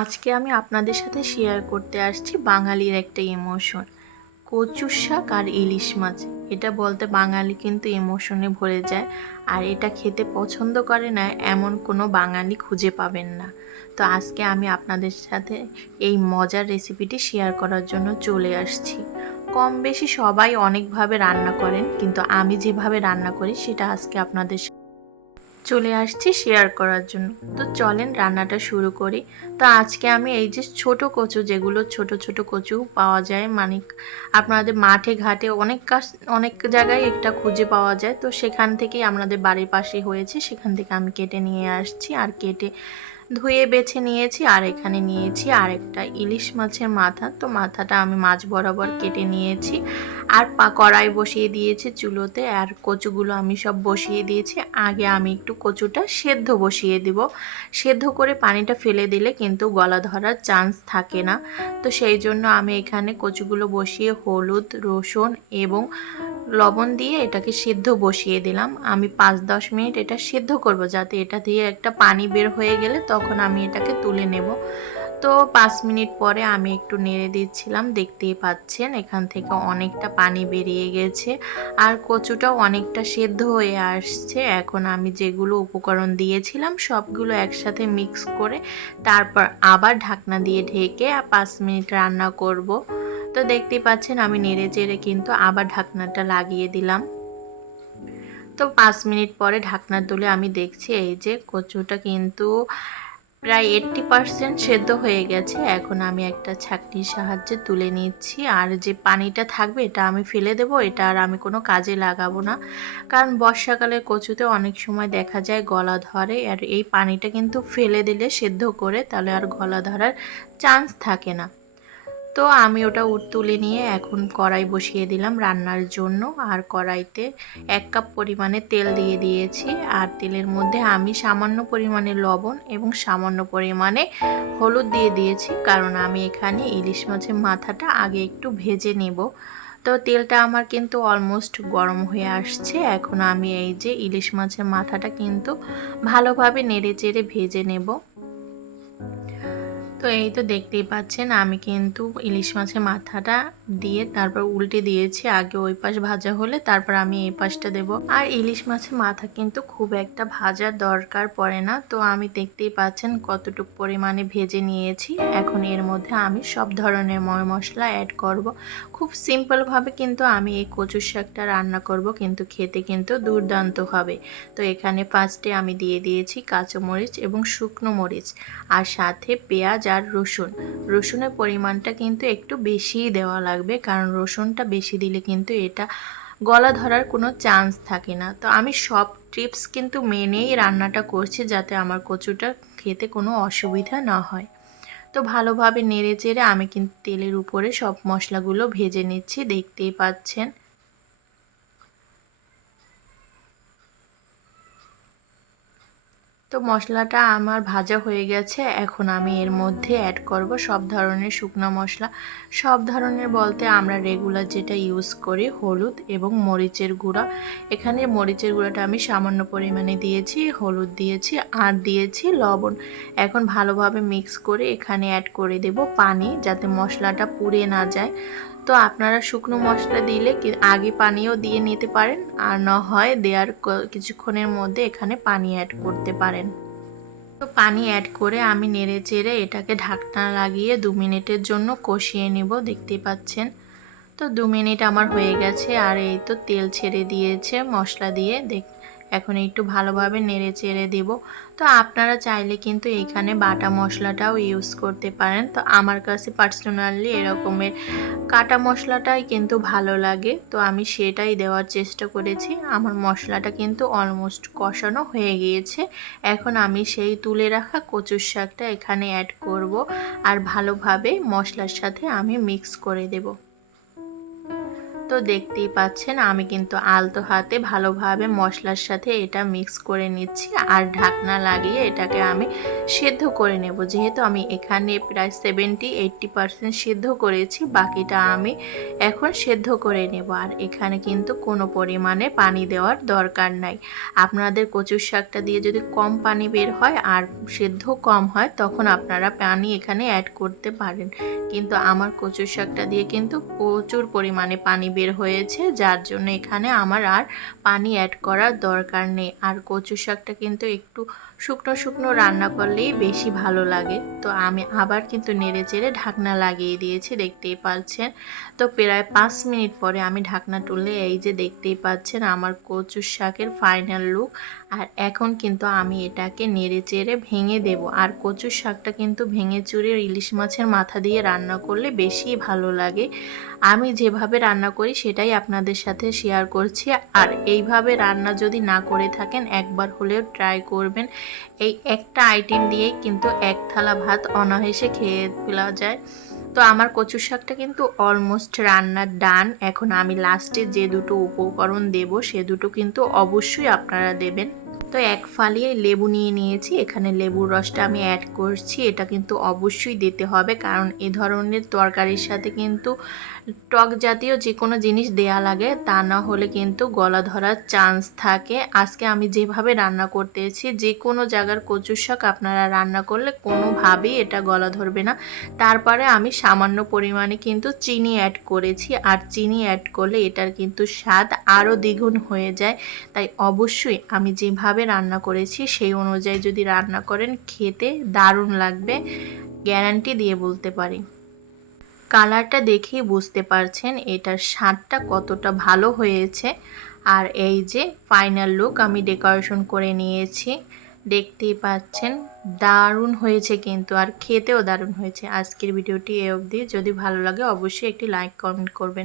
আজকে আমি আপনাদের সাথে শেয়ার করতে আসছি বাঙালির একটা ইমোশন, কচুর শাক আর ইলিশ মাছ। এটা বলতে বাঙালি কিন্তু ইমোশনে ভরে যায়, আর এটা খেতে পছন্দ করে না এমন কোনো বাঙালি খুঁজে পাবেন না। তো আজকে আমি আপনাদের সাথে এই মজার রেসিপিটি শেয়ার করার জন্য চলে আসছি। কম বেশি সবাই অনেকভাবে রান্না করেন, কিন্তু আমি যেভাবে রান্না করি সেটা আজকে আপনাদের চলে আসছি শেয়ার করার জন্য। তো চলেন রান্নাটা শুরু করি। তো আজকে আমি এই যে ছোট কচু, যেগুলো ছোট ছোট কচু পাওয়া যায়, মানে আপনাদের মাঠে ঘাটে অনেক জায়গায় একটা খুঁজে পাওয়া যায়, তো সেখান থেকেই আমাদের বাড়ির পাশে হয়েছে, সেখান থেকে আমি কেটে নিয়ে আসছি আর কেটে ধুয়ে বেছে নিয়েছি। আর এখানে নিয়েছি আরেকটা ইলিশ মাছের মাথা, তো মাথাটা আমি মাছ বরাবর কেটে নিয়েছি। আর কড়াই বসিয়ে দিয়েছি চুলোতে, আর কচুগুলো আমি সব বসিয়ে দিয়েছি। আগে আমি একটু কচুটা সেদ্ধ বসিয়ে দিব। সেদ্ধ করে পানিটা ফেলে দিলে কিন্তু গলা ধরার চান্স থাকে না। তো সেই জন্য আমি এখানে কচুগুলো বসিয়ে হলুদ, রসুন এবং লবণ দিয়ে এটাকে সিদ্ধ বসিয়ে দিলাম। আমি 5-10 মিনিট এটা সিদ্ধ করব, যাতে এটা দিয়ে একটা পানি বের হয়ে গেলে তখন আমি এটাকে তুলে নেব। তো 5 মিনিট পরে আমি একটু নেড়ে দিচ্ছিলাম, দেখতেই পাচ্ছেন এখান থেকে অনেকটা পানি বেরিয়ে গেছে আর কচুটাও অনেকটা সেদ্ধ হয়ে আসছে। এখন আমি যেগুলো উপকরণ দিয়েছিলাম সবগুলো একসাথে মিক্স করে তারপর আবার ঢাকনা দিয়ে ঢেকে 5 মিনিট রান্না করব। তো দেখতেই পাচ্ছেন আমি নেড়ে চেড়ে কিন্তু আবার ঢাকনাটা লাগিয়ে দিলাম। তো 5 মিনিট পরে ঢাকনা তুলে আমি দেখছি এই যে কচুটা কিন্তু প্রায় 80% সেদ্ধ হয়ে গেছে। এখন আমি একটা ছাঁকনির সাহায্যে তুলে নিচ্ছি, আর যে পানিটা থাকবে এটা আমি ফেলে দেব, এটা আর আমি কোনো কাজে লাগাবো না। কারণ বর্ষাকালে কচুতে অনেক সময় দেখা যায় গলা ধরে, আর এই পানিটা কিন্তু ফেলে দিলে সেদ্ধ করে তাহলে আর গলা ধরার চান্স থাকে না। তো আমি ওটা তুলে নিয়ে এখন কড়াই বসিয়ে দিলাম রান্নার জন্য। আর কড়াইতে 1 কাপ পরিমাণে তেল দিয়ে দিয়েছি, আর তেলের মধ্যে আমি সামান্য পরিমাণে লবণ এবং সামান্য পরিমাণে হলুদ দিয়ে দিয়েছি, কারণ আমি এখানে ইলিশ মাছের মাথাটা আগে একটু ভেজে নেব। তো তেলটা আমার কিন্তু অলমোস্ট গরম হয়ে আসছে। এখন আমি এই যে ইলিশ মাছের মাথাটা কিন্তু ভালোভাবে নেড়ে চেড়ে ভেজে নেব। তো এই তো দেখতেই পাচ্ছেন আমি কিন্তু ইলিশ মাছের মাথাটা দিয়ে তারপর উল্টে দিয়েছি। আগে ওই পাশ ভাজা হলে তারপর আমি এই পাশটা দেব। আর ইলিশ মাছের মাথা কিন্তু খুব একটা ভাজার দরকার পড়ে না। তো আমি দেখতেই পাচ্ছেন কতটুকু পরিমাণে ভেজে নিয়েছি। এখন এর মধ্যে আমি সব ধরনের মশলা অ্যাড করব। খুব সিম্পলভাবে কিন্তু আমি এই কচুর শাকটা রান্না করব, কিন্তু খেতে কিন্তু দুর্দান্ত হবে। তো এখানে ফার্স্টে আমি দিয়ে দিয়েছি কাঁচামরিচ এবং শুকনো মরিচ, আর সাথে পেঁয়াজ আর রসুনের পরিমাণটা কিন্তু একটু বেশিই দেওয়া লাগবে, কারণ রসুনটা বেশি দিলে কিন্তু এটা গলা ধরার কোনো চান্স থাকে না। তো আমি সব টিপস কিন্তু মেনেই রান্নাটা করছি, যাতে আমার কচুটা খেতে কোনো অসুবিধা না হয়। তো ভালোভাবে নেড়ে চেড়ে আমি কিন্তু তেলের উপরে সব মশলাগুলো ভেজে নিচ্ছি, দেখতেই পাচ্ছেন। তো মশলাটা আমার ভাজা হয়ে গেছে। এখন আমি এর মধ্যে অ্যাড করব সব ধরনের শুকনো মশলা। সব ধরনের বলতে আমরা রেগুলার যেটা ইউজ করি, হলুদ এবং মরিচের গুঁড়া। এখানে মরিচের গুঁড়াটা আমি সামান্য পরিমাণে দিয়েছি, হলুদ দিয়েছি আর দিয়েছি লবণ। এখন ভালোভাবে মিক্স করে এখানে অ্যাড করে দেব পানি, যাতে মশলাটা পুড়ে না যায়। তো আপনারা শুকনো মশলা দিলে আগে পানিও দিয়ে নিতে পারেন, আর না হয় দেওয়ার কিছুক্ষণের মধ্যে এখানে পানি অ্যাড করতে পারেন। তো পানি অ্যাড করে আমি নেড়ে চেড়ে এটাকে ঢাকনা লাগিয়ে 2 মিনিটের জন্য কষিয়ে নেব, দেখতে পাচ্ছেন। তো 2 মিনিট আমার হয়ে গেছে, আর এই তো তেল ছেড়ে দিয়েছে মশলা দিয়ে। এখন একটু ভালোভাবে নেড়ে চেড়ে দেব। তো আপনারা চাইলে কিন্তু এখানে বাটা মশলাটাও ইউজ করতে পারেন। তো আমার কাছে পার্সোনালি এরকমের কাটা মশলাটাই কিন্তু ভালো লাগে, তো আমি সেটাই দেওয়ার চেষ্টা করেছি। আমার মশলাটা কিন্তু অলমোস্ট কষানো হয়ে গিয়েছে। এখন আমি সেই তুলে রাখা কচুর শাকটা এখানে অ্যাড করব, আর ভালোভাবে মশলার সাথে আমি মিক্স করে দেব। তো দেখতেই পাচ্ছেন আমি কিন্তু আলতো হাতে ভালোভাবে মশলার সাথে এটা মিক্স করে নিচ্ছি আর ঢাকনা লাগিয়ে এটাকে আমি সেদ্ধ করে নেব। যেহেতু আমি এখানে প্রায় 70-80% সেদ্ধ করেছি, বাকিটা আমি এখন সেদ্ধ করে নেব। আর এখানে কিন্তু কোনো পরিমাণে পানি দেওয়ার দরকার নাই। আপনাদের কচুর শাকটা দিয়ে যদি কম পানি বের হয় আর সেদ্ধ কম হয় তখন আপনারা পানি এখানে অ্যাড করতে পারেন, কিন্তু আমার কচুর শাকটা দিয়ে কিন্তু প্রচুর পরিমাণে পানি বের হয়েছে, যার জন্য এখানে আমার আর পানি অ্যাড করার দরকার নেই। আর কচু শাকটা কিন্তু একটু শুকনো শুকনো রান্না করলেই বেশি ভালো লাগে। তো আমি আবার কিন্তু নেড়ে চেড়ে ঢাকনা লাগিয়ে দিয়েছি, দেখতেই পাচ্ছেন। তো প্রায় 5 মিনিট পরে আমি ঢাকনা তুললে এই যে দেখতেই পাচ্ছেন আমার কচুর শাকের ফাইনাল লুক। আর এখন কিন্তু আমি এটাকে নেড়ে চেড়ে ভেঙে দেব। আর কচুর শাকটা কিন্তু ভেঙে চুরে ইলিশ মাছের মাথা দিয়ে রান্না করলে বেশি ভালো লাগে। আমি যেভাবে রান্না করি সেটাই আপনাদের সাথে শেয়ার করছি। আর এইভাবে রান্না যদি না করে থাকেন একবার হলেও ট্রাই করবেন। এই একটা আইটেম দিয়েই কিন্তু এক থালা ভাত অনায়াসে খেয়ে ফেলা যায়। তো আমার কচু শাকটা কিন্তু অলমোস্ট রান্নার ডান। এখন আমি লাস্টে যে দুটো উপকরণ দেব সে দুটো কিন্তু অবশ্যই আপনারা দেবেন। তো এক ফালিয়ে লেবু নিয়ে নিয়েছি, এখানে লেবুর রসটা আমি অ্যাড করছি। এটা কিন্তু অবশ্যই দিতে হবে, কারণ এ ধরনের তরকারির সাথে কিন্তু টক জাতীয় যে কোনো জিনিস দেয়া লাগে, তা না হলে কিন্তু গলা ধরার চান্স থাকে। আজকে আমি যেভাবে রান্না করতেছি যে কোনো জায়গার কচুর শাক আপনারা রান্না করলে কোনোভাবেই এটা গলা ধরবে না। তারপরে আমি সামান্য পরিমাণে কিন্তু চিনি অ্যাড করেছি, আর চিনি অ্যাড করলে এটার কিন্তু স্বাদ আরও দ্বিগুণ হয়ে যায়। তাই অবশ্যই আমি যেভাবে রান্না করেছি সেই অনুযায়ী যদি রান্না করেন খেতে দারুণ লাগবে, গ্যারান্টি দিয়ে বলতে পারি। কালারটা দেখেই বুঝতে পারছেন এটার স্বাদটা কতটা ভালো হয়েছে। আর এই যে ফাইনাল লুক আমি ডেকোরেশন করে নিয়েছি, দেখতেই পাচ্ছেন দারুণ হয়েছে কিন্তু, আর খেতেও দারুণ হয়েছে। আজকের ভিডিওটি এ অবধি। যদি ভালো লাগে অবশ্যই একটি লাইক কমেন্ট করবেন।